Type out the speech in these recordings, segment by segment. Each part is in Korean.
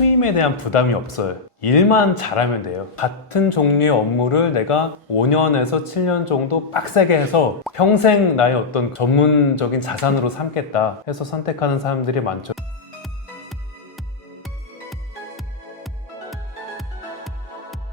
수임에 대한 부담이 없어요. 일만 잘하면 돼요. 같은 종류의 업무를 내가 5년에서 7년 정도 빡세게 해서 평생 나의 어떤 전문적인 자산으로 삼겠다 해서 선택하는 사람들이 많죠.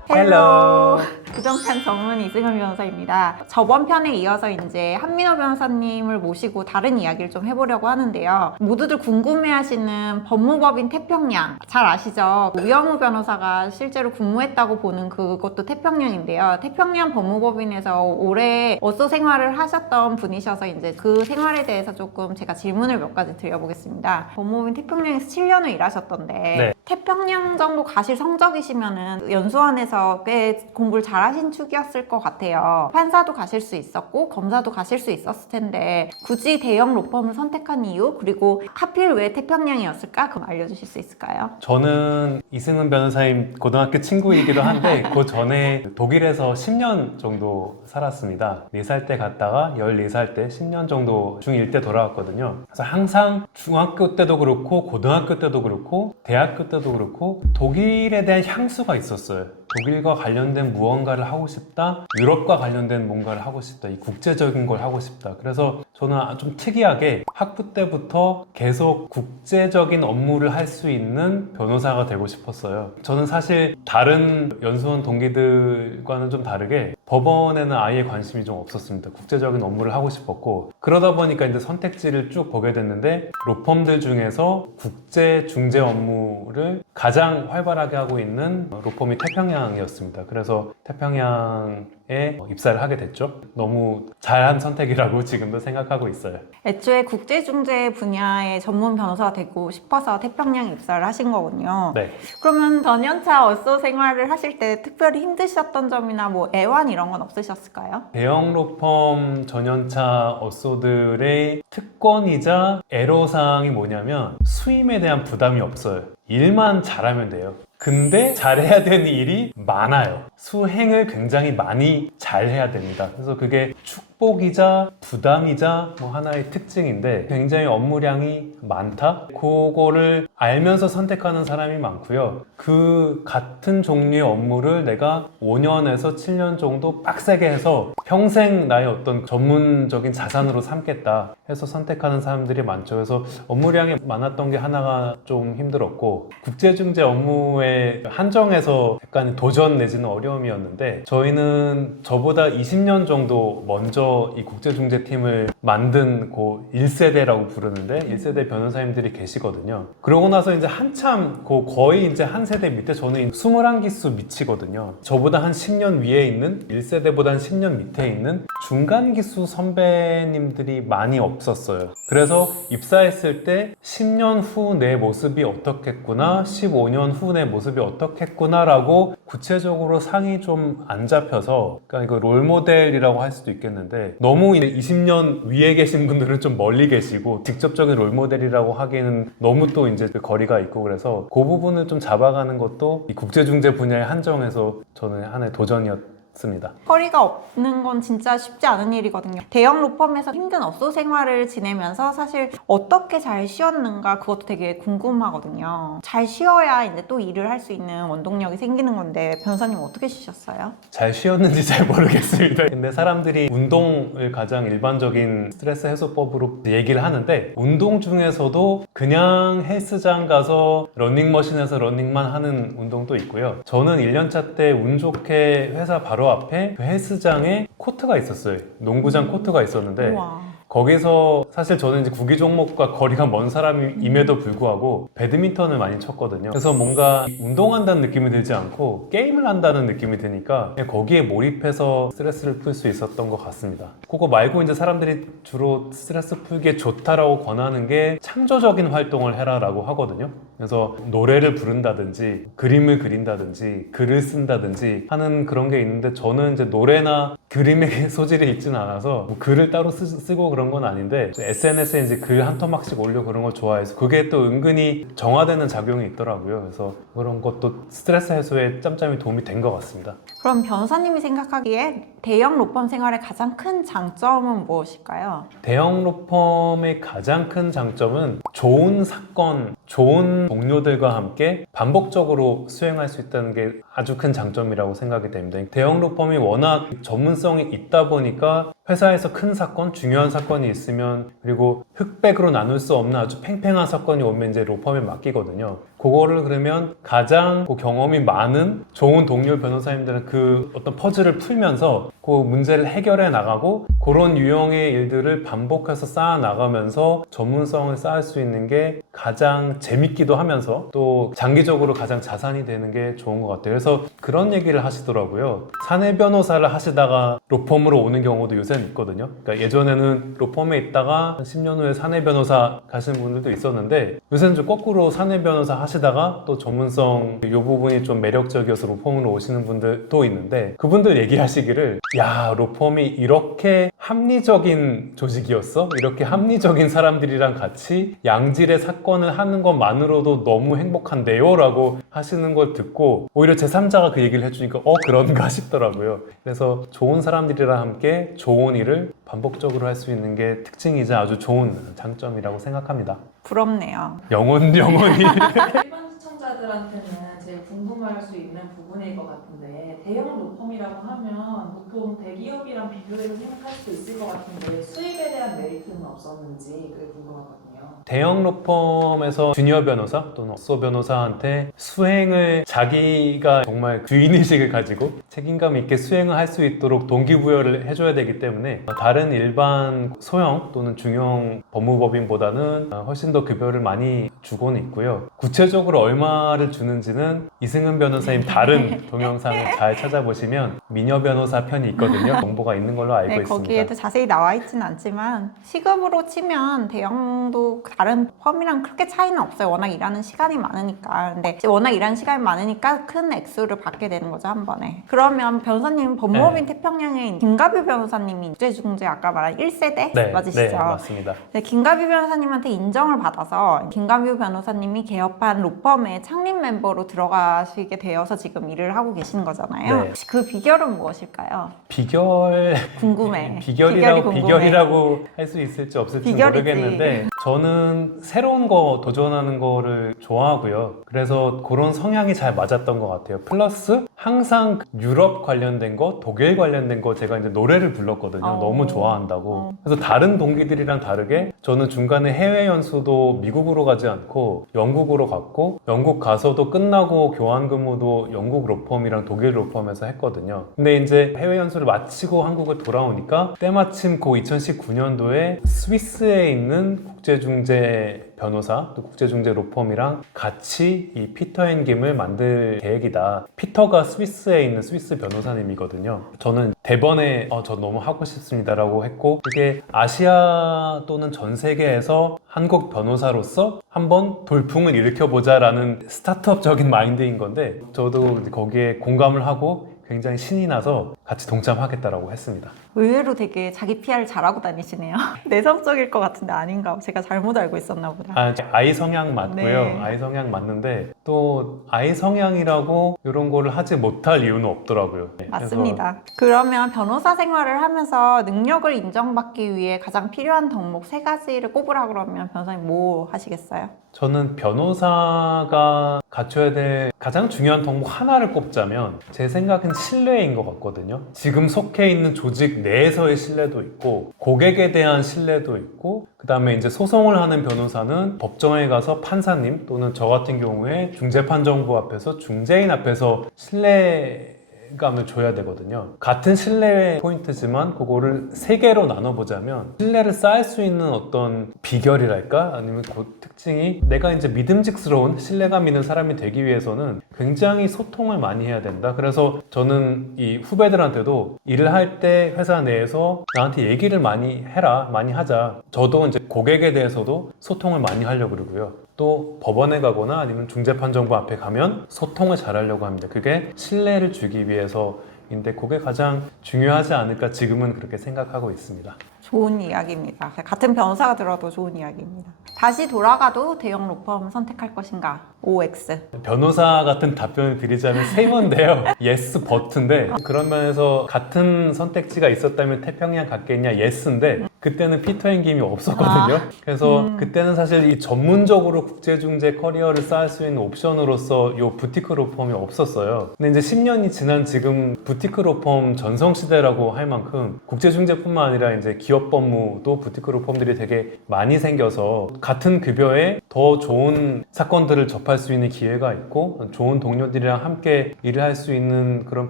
헬로! 부동산 전문 이승은 변호사입니다. 저번 편에 이어서 이제 한민호 변호사님을 모시고 다른 이야기를 좀 해보려고 하는데요. 모두들 궁금해하시는 법무법인 태평양 잘 아시죠? 우영우 변호사가 실제로 근무했다고 보는 그것도 태평양인데요. 태평양 법무법인에서 오래 업소 생활을 하셨던 분이셔서 이제 그 생활에 대해서 조금 제가 질문을 몇 가지 드려보겠습니다. 법무법인 태평양에서 7년을 일하셨던데 네. 태평양 정도 가실 성적이시면은 연수원에서 꽤 공부를 잘하신 축이었을 것 같아요. 판사도 가실 수 있었고 검사도 가실 수 있었을 텐데 굳이 대형 로펌을 선택한 이유, 그리고 하필 왜 태평양이었을까? 그럼 알려주실 수 있을까요? 저는 이승은 변호사님 고등학교 친구이기도 한데 그 전에 독일에서 10년 정도 살았습니다. 4살 때 갔다가 14살 때 10년 정도 중1 때 돌아왔거든요. 그래서 항상 중학교 때도 그렇고 고등학교 때도 그렇고 대학교 때도 그렇고 독일에 대한 향수가 있었어요. 독일과 관련된 무언가를 하고 싶다, 유럽과 관련된 뭔가를 하고 싶다, 이 국제적인 걸 하고 싶다. 그래서 저는 좀 특이하게 학부 때부터 계속 국제적인 업무를 할 수 있는 변호사가 되고 싶었어요. 저는 사실 다른 연수원 동기들과는 좀 다르게 법원에는 아예 관심이 좀 없었습니다. 국제적인 업무를 하고 싶었고, 그러다 보니까 이제 선택지를 쭉 보게 됐는데 로펌들 중에서 국제 중재 업무를 가장 활발하게 하고 있는 로펌이 태평양이었습니다. 그래서 태평양에 입사를 하게 됐죠. 너무 잘한 선택이라고 지금도 생각하고 있어요. 애초에 국제중재 분야의 전문 변호사가 되고 싶어서 태평양 입사를 하신 거군요. 네. 그러면 전연차 업소 생활을 하실 때 특별히 힘드셨던 점이나 뭐 애환 이런 건 없으셨을까요? 대형 로펌 전연차 업소들의 특권이자 애로사항이 뭐냐면 수임에 대한 부담이 없어요. 일만 잘하면 돼요. 근데 잘해야 되는 일이 많아요. 수행을 굉장히 많이 잘해야 됩니다. 그래서 그게 축복이자 부담이자 뭐 하나의 특징인데 굉장히 업무량이 많다? 그거를 알면서 선택하는 사람이 많고요. 그 같은 종류의 업무를 내가 5년에서 7년 정도 빡세게 해서 평생 나의 어떤 전문적인 자산으로 삼겠다 해서 선택하는 사람들이 많죠. 그래서 업무량이 많았던 게 하나가 좀 힘들었고, 국제중재 업무에 한정에서 약간 도전 내지는 어려움이었는데, 저희는 저보다 20년 정도 먼저 이 국제중재팀을 만든 그 1세대라고 부르는데 1세대 변호사님들이 계시거든요. 그러고 나서 이제 한참 거의 이제 한 세대 밑에, 저는 21기수 미치거든요. 저보다 한 10년 위에 있는 1세대보다 한 10년 밑에 있는 중간기수 선배님들이 많이 없었어요. 그래서 입사했을 때 10년 후 내 모습이 어떻겠구나, 15년 후 내 모습이 어떻겠구나 라고 구체적으로 상이 좀 안 잡혀서, 그러니까 이거 롤모델이라고 할 수도 있겠는데 너무 20년 위에 계신 분들은 좀 멀리 계시고 직접적인 롤모델이라고 하기에는 너무 또 이제 그 거리가 있고, 그래서 그 부분을 좀 잡아가는 것도 이 국제중재 분야의 한정에서 저는 하나의 도전이었습니다. 허리가 없는 건 진짜 쉽지 않은 일이거든요. 대형 로펌에서 힘든 업소 생활을 지내면서 사실 어떻게 잘 쉬었는가 그것도 되게 궁금하거든요. 잘 쉬어야 이제 또 일을 할 수 있는 원동력이 생기는 건데 변호사님 어떻게 쉬셨어요? 잘 쉬었는지 잘 모르겠습니다. 근데 사람들이 운동을 가장 일반적인 스트레스 해소법으로 얘기를 하는데, 운동 중에서도 그냥 헬스장 가서 러닝머신에서 러닝만 하는 운동도 있고요. 저는 1년차 때 운 좋게 회사 바로 앞에 그 헬스장에 코트가 있었어요. 농구장 코트가 있었는데 우와. 거기서 사실 저는 이제 구기 종목과 거리가 먼 사람임에도 불구하고 배드민턴을 많이 쳤거든요. 그래서 뭔가 운동한다는 느낌이 들지 않고 게임을 한다는 느낌이 드니까 그냥 거기에 몰입해서 스트레스를 풀 수 있었던 것 같습니다. 그거 말고 이제 사람들이 주로 스트레스 풀기에 좋다라고 권하는 게 창조적인 활동을 해라라고 하거든요. 그래서 노래를 부른다든지 그림을 그린다든지 글을 쓴다든지 하는 그런 게 있는데, 저는 이제 노래나 그림에 소질이 있지는 않아서 뭐 글을 따로 쓰고 그런 건 아닌데 SNS에 이제 글 한 토막씩 올려 그런 걸 좋아해서 그게 또 은근히 정화되는 작용이 있더라고요. 그래서 그런 것도 스트레스 해소에 짬짬이 도움이 된 것 같습니다. 그럼 변호사님이 생각하기에 대형 로펌 생활의 가장 큰 장점은 무엇일까요? 대형 로펌의 가장 큰 장점은 좋은 사건 좋은 동료들과 함께 반복적으로 수행할 수 있다는 게 아주 큰 장점이라고 생각이 됩니다. 대형 로펌이 워낙 전문성이 있다 보니까 회사에서 큰 사건, 중요한 사건이 있으면 그리고 흑백으로 나눌 수 없는 아주 팽팽한 사건이 오면 이제 로펌에 맡기거든요. 그거를 그러면 가장 경험이 많은 좋은 동료 변호사님들은 그 어떤 퍼즐을 풀면서 그 문제를 해결해 나가고 그런 유형의 일들을 반복해서 쌓아 나가면서 전문성을 쌓을 수 있는 게 가장 재밌기도 하면서 또 장기적으로 가장 자산이 되는 게 좋은 것 같아요. 그래서 그런 얘기를 하시더라고요. 사내 변호사를 하시다가 로펌으로 오는 경우도 요새는 있거든요. 그러니까 예전에는 로펌에 있다가 한 10년 후에 사내 변호사 가시는 분들도 있었는데 요새는 좀 거꾸로 사내 변호사 하시다가 또 전문성 이 부분이 좀 매력적이어서 로펌으로 오시는 분들도 있는데 그분들 얘기하시기를 야, 로펌이 이렇게 합리적인 조직이었어? 이렇게 합리적인 사람들이랑 같이 양질의 사건을 하는 것만으로도 너무 행복한데요? 라고 하시는 걸 듣고 오히려 제3자가 그 얘기를 해주니까 그런가 싶더라고요. 그래서 좋은 사람들이랑 함께 좋은 일을 반복적으로 할 수 있는 게 특징이자 아주 좋은 장점이라고 생각합니다. 부럽네요. 영혼이 일반 시청자들한테는 제일 궁금할 수 있는 부분일 것 같은데 대형 로펌이라고 하면 보통 대기업이랑 비교해서 생각할 수 있을 것 같은데 수입에 대한 메리트는 없었는지 그게 궁금하거든요. 대형 로펌에서 주니어 변호사 또는 어소 변호사한테 수행을 자기가 정말 주인의식을 가지고 책임감 있게 수행을 할 수 있도록 동기부여를 해줘야 되기 때문에 다른 일반 소형 또는 중형 법무법인보다는 훨씬 더 급여를 많이 주고는 있고요. 구체적으로 얼마를 주는지는 이승은 변호사님 다른 동영상을 잘 찾아보시면 미녀 변호사 편이 있거든요. 정보가 있는 걸로 알고 네, 있습니다. 거기에도 자세히 나와 있지는 않지만 시급으로 치면 대형도 다른 펌이랑 그렇게 차이는 없어요. 워낙 일하는 시간이 많으니까. 근데 워낙 일하는 시간이 많으니까 큰 액수를 받게 되는 거죠, 한 번에. 그러면 변호사님 법무법인 태평양에 김가뷰 변호사님이 국제중재 아까 말한 1세대 네, 맞으시죠? 네, 맞습니다. 네, 김가뷰 변호사님한테 인정을 받아서 김가뷰 변호사님이 개업한 로펌의 창립 멤버로 들어가시게 되어서 지금 일을 하고 계시는 거잖아요. 네. 혹시 그 비결은 무엇일까요? 비결 궁금해. 비결이라고 할 수 있을지 없을지 비결이지. 모르겠는데 저는 새로운 거 도전하는 거를 좋아하고요. 그래서 그런 성향이 잘 맞았던 것 같아요. 플러스 항상 유럽 관련된 거, 독일 관련된 거 제가 이제 노래를 불렀거든요. 너무 좋아한다고. 그래서 다른 동기들이랑 다르게 저는 중간에 해외 연수도 미국으로 가지 않고 영국으로 갔고 영국 가서도 끝나고 교환 근무도 영국 로펌이랑 독일 로펌에서 했거든요. 근데 이제 해외 연수를 마치고 한국을 돌아오니까 때마침 그 2019년도에 스위스에 있는 국제중재 변호사 또 국제중재 로펌이랑 같이 이 피터 앤 김을 만들 계획이다. 피터가 스위스에 있는 스위스 변호사님이거든요. 저는 대번에 저 너무 하고 싶습니다라고 했고 이게 아시아 또는 전 세계에서 한국 변호사로서 한번 돌풍을 일으켜보자라는 스타트업적인 마인드인 건데 저도 거기에 공감을 하고 굉장히 신이 나서 같이 동참하겠다라고 했습니다. 의외로 되게 자기 PR 잘하고 다니시네요. 내성적일 것 같은데 아닌가? 제가 잘못 알고 있었나 보다. 아이 성향 맞고요. 네. 아이 성향 맞는데 또 아이 성향이라고 이런 거를 하지 못할 이유는 없더라고요. 네, 맞습니다. 그러면 변호사 생활을 하면서 능력을 인정받기 위해 가장 필요한 덕목 3가지를 꼽으라 그러면 변호사님 뭐 하시겠어요? 저는 변호사가 갖춰야 될 가장 중요한 덕목 하나를 꼽자면 제 생각엔 신뢰인 것 같거든요. 지금 속해 있는 조직 내에서의 신뢰도 있고 고객에 대한 신뢰도 있고 그 다음에 이제 소송을 하는 변호사는 법정에 가서 판사님 또는 저 같은 경우에 중재판정부 앞에서 중재인 앞에서 신뢰감을 줘야 되거든요. 같은 신뢰 포인트지만 그거를 3개로 나눠보자면 신뢰를 쌓을 수 있는 어떤 비결이랄까? 아니면 그 특징이 내가 이제 믿음직스러운 신뢰감 있는 사람이 되기 위해서는 굉장히 소통을 많이 해야 된다. 그래서 저는 이 후배들한테도 일을 할 때 회사 내에서 나한테 얘기를 많이 해라, 많이 하자. 저도 이제 고객에 대해서도 소통을 많이 하려고 그러고요. 또 법원에 가거나 아니면 중재판정부 앞에 가면 소통을 잘하려고 합니다. 그게 신뢰를 주기 위해서인데 그게 가장 중요하지 않을까 지금은 그렇게 생각하고 있습니다. 좋은 이야기입니다. 같은 변호사가 들어도 좋은 이야기입니다. 다시 돌아가도 대형 로펌 선택할 것인가? OX. 변호사 같은 답변을 드리자면 세 번인데요. yes, but인데 그런 면에서 같은 선택지가 있었다면 태평양 갔겠냐? yes인데 그 그때는 피터 앤 김이 없었거든요. 그래서 그때는 사실 이 전문적으로 국제중재 커리어를 쌓을 수 있는 옵션으로서 이 부티크 로펌이 없었어요. 근데 이제 10년이 지난 지금 부티크 로펌 전성시대라고 할 만큼 국제중재뿐만 아니라 이제 기업 법무도 부티크 로펌들이 되게 많이 생겨서 같은 급여에 더 좋은 사건들을 접할 수 있는 기회가 있고 좋은 동료들이랑 함께 일을 할 수 있는 그런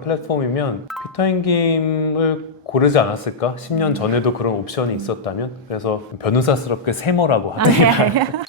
플랫폼이면 피터 앤 김을 고르지 않았을까? 10년 전에도 그런 옵션이 있었다면. 그래서 변호사스럽게 세모라고 합니다.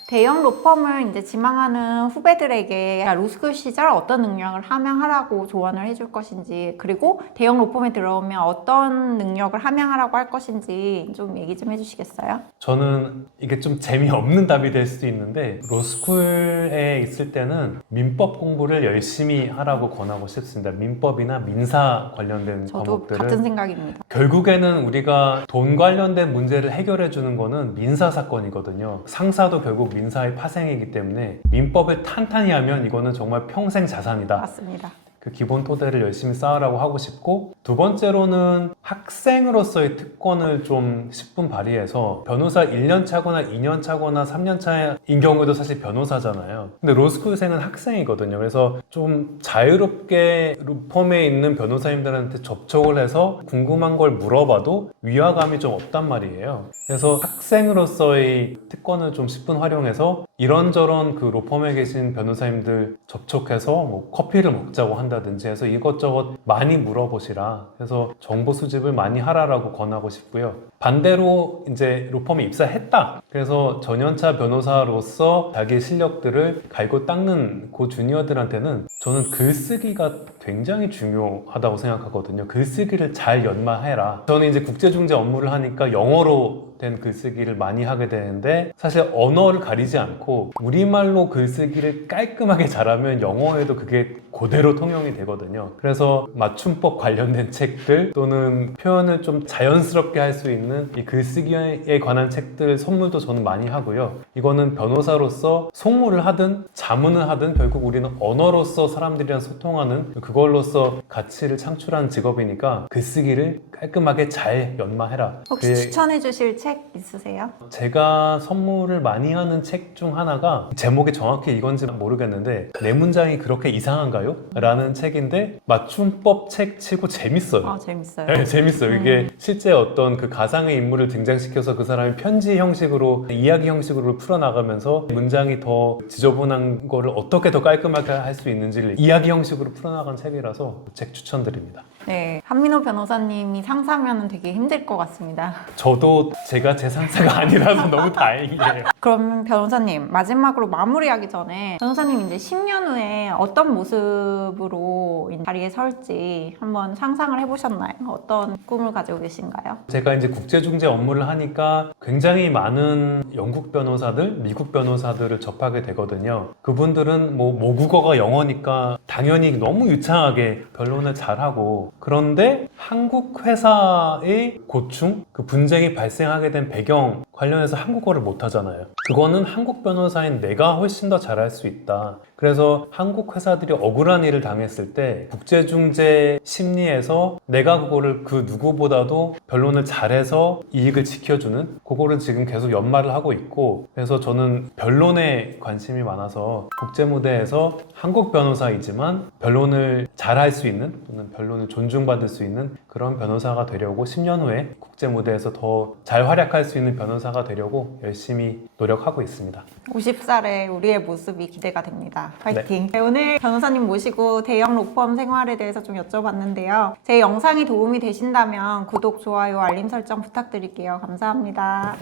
대형 로펌을 이제 지망하는 후배들에게 로스쿨 시절 어떤 능력을 함양하라고 조언을 해줄 것인지, 그리고 대형 로펌에 들어오면 어떤 능력을 함양하라고 할 것인지 좀 얘기 좀 해주시겠어요? 저는 이게 좀 재미없는 답이 될 수도 있는데 로스쿨에 있을 때는 민법 공부를 열심히 하라고 권하고 싶습니다. 민법이나 민사 관련된 저도 과목들을 같은 생각입니다. 결국에는 우리가 돈 관련된 문제를 해결해 주는 거는 민사 사건이거든요. 상사도 결국 민사의 파생이기 때문에 민법을 탄탄히 하면 이거는 정말 평생 자산이다. 맞습니다. 그 기본 토대를 열심히 쌓으라고 하고 싶고, 두 번째로는 학생으로서의 특권을 좀 10분 발휘해서 변호사 1년 차거나 2년 차거나 3년 차인 경우에도 사실 변호사잖아요. 근데 로스쿨생은 학생이거든요. 그래서 좀 자유롭게 로펌에 있는 변호사님들한테 접촉을 해서 궁금한 걸 물어봐도 위화감이 좀 없단 말이에요. 그래서 학생으로서의 특권을 좀 10분 활용해서 이런저런 그 로펌에 계신 변호사님들 접촉해서 뭐 커피를 먹자고 한다든지 해서 이것저것 많이 물어보시라. 그래서 정보 수집을 많이 하라라고 권하고 싶고요. 반대로 이제 로펌에 입사했다. 그래서 전연차 변호사로서 자기 실력들을 갈고 닦는 그 주니어들한테는 저는 글쓰기가 굉장히 중요하다고 생각하거든요. 글쓰기를 잘 연마해라. 저는 이제 국제중재 업무를 하니까 영어로 된 글쓰기를 많이 하게 되는데 사실 언어를 가리지 않고 우리말로 글쓰기를 깔끔하게 잘하면 영어에도 그게 그대로 통용이 되거든요. 그래서 맞춤법 관련된 책들 또는 표현을 좀 자연스럽게 할 수 있는 이 글쓰기에 관한 책들 선물도 저는 많이 하고요. 이거는 변호사로서 송무를 하든 자문을 하든 결국 우리는 언어로서 사람들이랑 소통하는 그걸로서 가치를 창출하는 직업이니까 글쓰기를 깔끔하게 잘 연마해라. 혹시 추천해 주실 책 있으세요? 제가 선물을 많이 하는 책 중 하나가 제목이 정확히 이건지 모르겠는데 내 문장이 그렇게 이상한가요? 라는 책인데 맞춤법 책 치고 재밌어요. 아, 재밌어요. 네, 재밌어요. 이게 실제 어떤 그 가상의 인물을 등장시켜서 그 사람이 편지 형식으로 이야기 형식으로 풀어나가면서 문장이 더 지저분한 거를 어떻게 더 깔끔하게 할 수 있는지를 이야기 형식으로 풀어나간 책이라서 그 책 추천드립니다. 네, 한민호 변호사님이 상사면 되게 힘들 것 같습니다. 저도 제가 제 상사가 아니라서 너무 다행이에요. 그럼 변호사님, 마지막으로 마무리하기 전에 변호사님 이제 10년 후에 어떤 모습으로 이 자리에 설지 한번 상상을 해보셨나요? 어떤 꿈을 가지고 계신가요? 제가 이제 국제중재 업무를 하니까 굉장히 많은 영국 변호사들, 미국 변호사들을 접하게 되거든요. 그분들은 뭐 모국어가 영어니까 당연히 너무 유창하게 변론을 잘하고, 그런데 한국 회사의 고충, 그 분쟁이 발생하게 된 배경 관련해서 한국어를 못하잖아요. 그거는 한국 변호사인 내가 훨씬 더 잘할 수 있다. 그래서 한국 회사들이 억울한 일을 당했을 때 국제중재 심리에서 내가 그거를 그 누구보다도 변론을 잘해서 이익을 지켜주는 그거를 지금 계속 연마를 하고 있고, 그래서 저는 변론에 관심이 많아서 국제무대에서 한국 변호사이지만 변론을 잘할 수 있는 또는 변론을 존중받을 수 있는 그런 변호사가 되려고 10년 후에 국제무대에서 더 잘 활약할 수 있는 변호사가 되려고 열심히 노력하고 있습니다. 50살의 우리의 모습이 기대가 됩니다. 화이팅! 네, 오늘 변호사님 모시고 대형 로펌 생활에 대해서 좀 여쭤봤는데요. 제 영상이 도움이 되신다면 구독, 좋아요, 알림 설정 부탁드릴게요. 감사합니다.